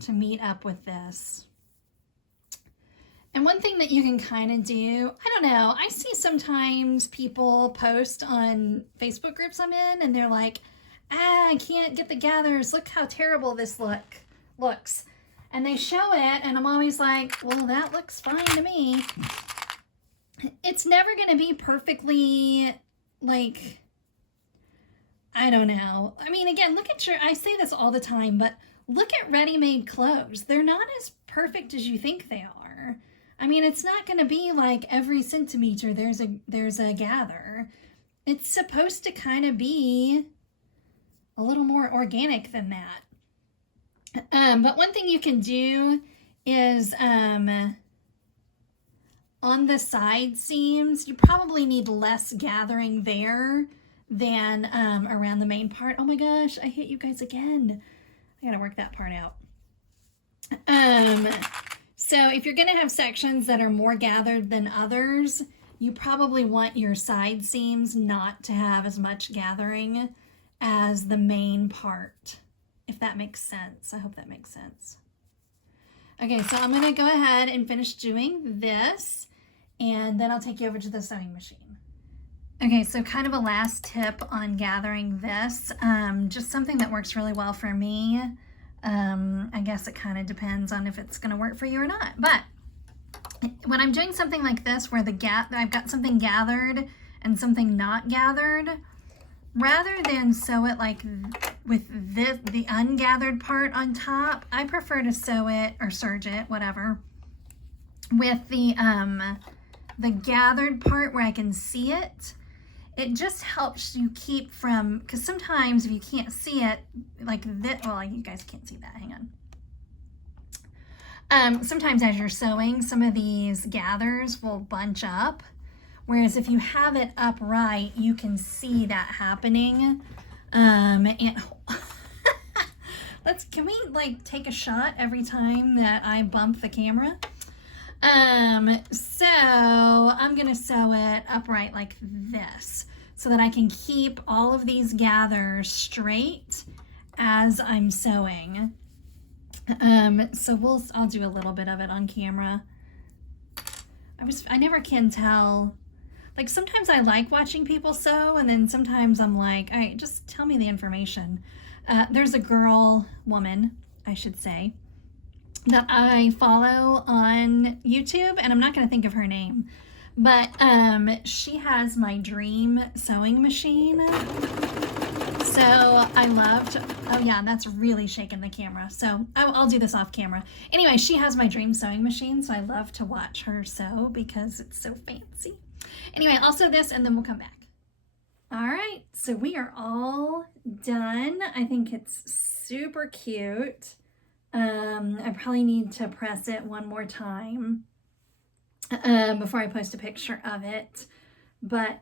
to meet up with this. And one thing that you can kind of do, I don't know, I see sometimes people post on Facebook groups I'm in and they're like, I can't get the gathers. Look how terrible this looks. And they show it and I'm always like, well, that looks fine to me. It's never going to be perfectly like, I don't know. I mean, again, look at I say this all the time, but look at ready-made clothes. They're not as perfect as you think they are. I mean, it's not going to be like every centimeter there's a gather. It's supposed to kind of be a little more organic than that. But one thing you can do is on the side seams, you probably need less gathering there than around the main part. Oh my gosh, I hit you guys again. I gotta work that part out. So if you're gonna have sections that are more gathered than others, you probably want your side seams not to have as much gathering as the main part, if that makes sense. I hope that makes sense. Okay, so I'm gonna go ahead and finish doing this, and then I'll take you over to the sewing machine. Okay, so kind of a last tip on gathering this, just something that works really well for me. I guess it kind of depends on if it's going to work for you or not. But when I'm doing something like this where I've got something gathered and something not gathered, rather than sew it like with the ungathered part on top, I prefer to sew it or serge it, whatever, with the gathered part where I can see it. It just helps you keep from, because sometimes if you can't see it like this, well, you guys can't see that, hang on. Sometimes as you're sewing, some of these gathers will bunch up, whereas if you have it upright, you can see that happening. And can we like take a shot every time that I bump the camera? So I'm going to sew it upright like this so that I can keep all of these gathers straight as I'm sewing. So I'll do a little bit of it on camera. I never can tell. Like sometimes I like watching people sew, and then sometimes I'm like, all right, just tell me the information. There's a woman, I should say, that I follow on YouTube, and I'm not going to think of her name, but she has my dream sewing machine. So I loved, oh yeah, that's really shaking the camera. So I'll do this off camera. Anyway, she has my dream sewing machine, so I love to watch her sew because it's so fancy. Anyway, I'll sew this and then we'll come back. All right, so we are all done. I think it's super cute. I probably need to press it one more time before I post a picture of it. But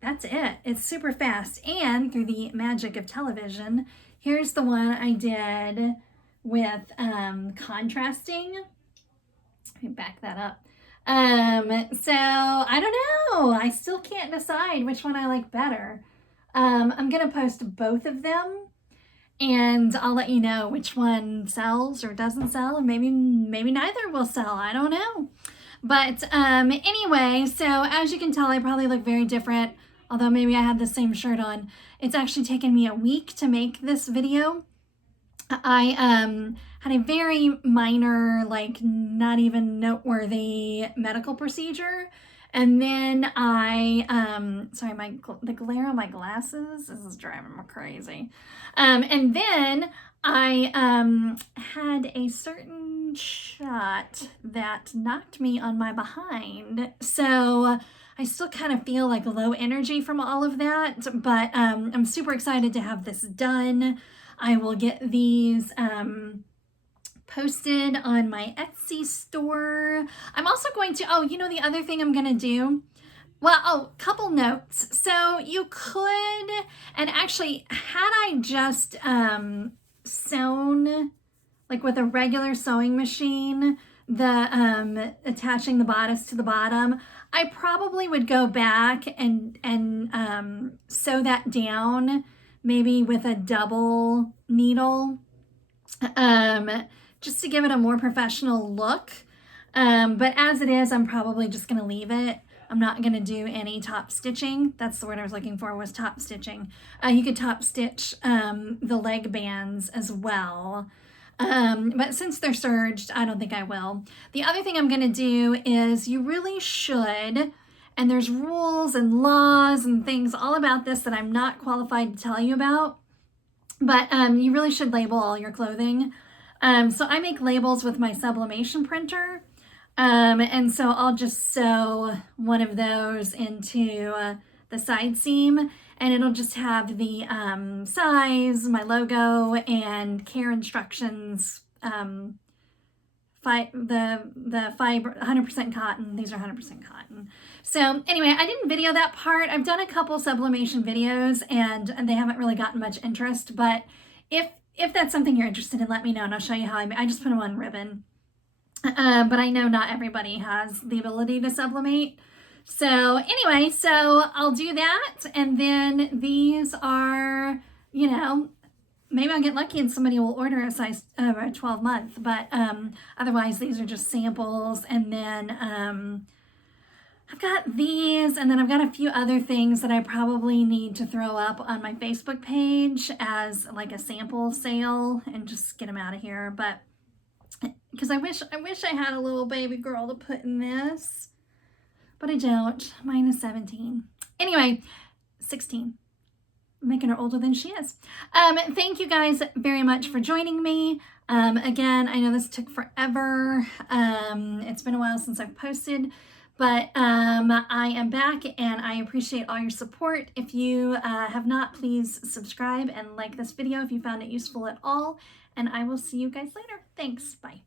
that's it. It's super fast. And through the magic of television, here's the one I did with contrasting. Let me back that up. So I don't know. I still can't decide which one I like better. I'm going to post both of them, and I'll let you know which one sells or doesn't sell, and maybe neither will sell. I don't know. But anyway, so as you can tell, I probably look very different, although maybe I have the same shirt on. It's actually taken me a week to make this video. I had a very minor, like not even noteworthy medical procedure. And then sorry, the glare on my glasses, this is driving me crazy. And then I had a certain shot that knocked me on my behind. So I still kind of feel like low energy from all of that, but I'm super excited to have this done. I will get these posted on my Etsy store. I'm also going to, the other thing I'm going to do, couple notes. So you could, and actually had I just sewn like with a regular sewing machine, the attaching the bodice to the bottom, I probably would go back and sew that down maybe with a double needle, just to give it a more professional look. But as it is, I'm probably just going to leave it. I'm not going to do any top stitching. That's the word I was looking for, was top stitching. You could top stitch the leg bands as well. But since they're serged, I don't think I will. The other thing I'm going to do is you really should, and there's rules and laws and things all about this that I'm not qualified to tell you about, but you really should label all your clothing. So I make labels with my sublimation printer, and so I'll just sew one of those into the side seam, and it'll just have the size, my logo, and care instructions. The fiber, 100% cotton. These are 100% cotton. So anyway, I didn't video that part. I've done a couple sublimation videos, and they haven't really gotten much interest. But if that's something you're interested in, let me know, and I'll show you how I just put them on ribbon. But I know not everybody has the ability to sublimate. So anyway, so I'll do that, and then these are, maybe I'll get lucky and somebody will order a size 12 month, but otherwise these are just samples. And then I've got these, and then I've got a few other things that I probably need to throw up on my Facebook page as like a sample sale and just get them out of here. But because I wish I had a little baby girl to put in this, but I don't. Mine is 17. Anyway, 16. Making her older than she is. Thank you guys very much for joining me. Again, I know this took forever. It's been a while since I've posted, but I am back and I appreciate all your support. If you have not, please subscribe and like this video if you found it useful at all. And I will see you guys later. Thanks. Bye.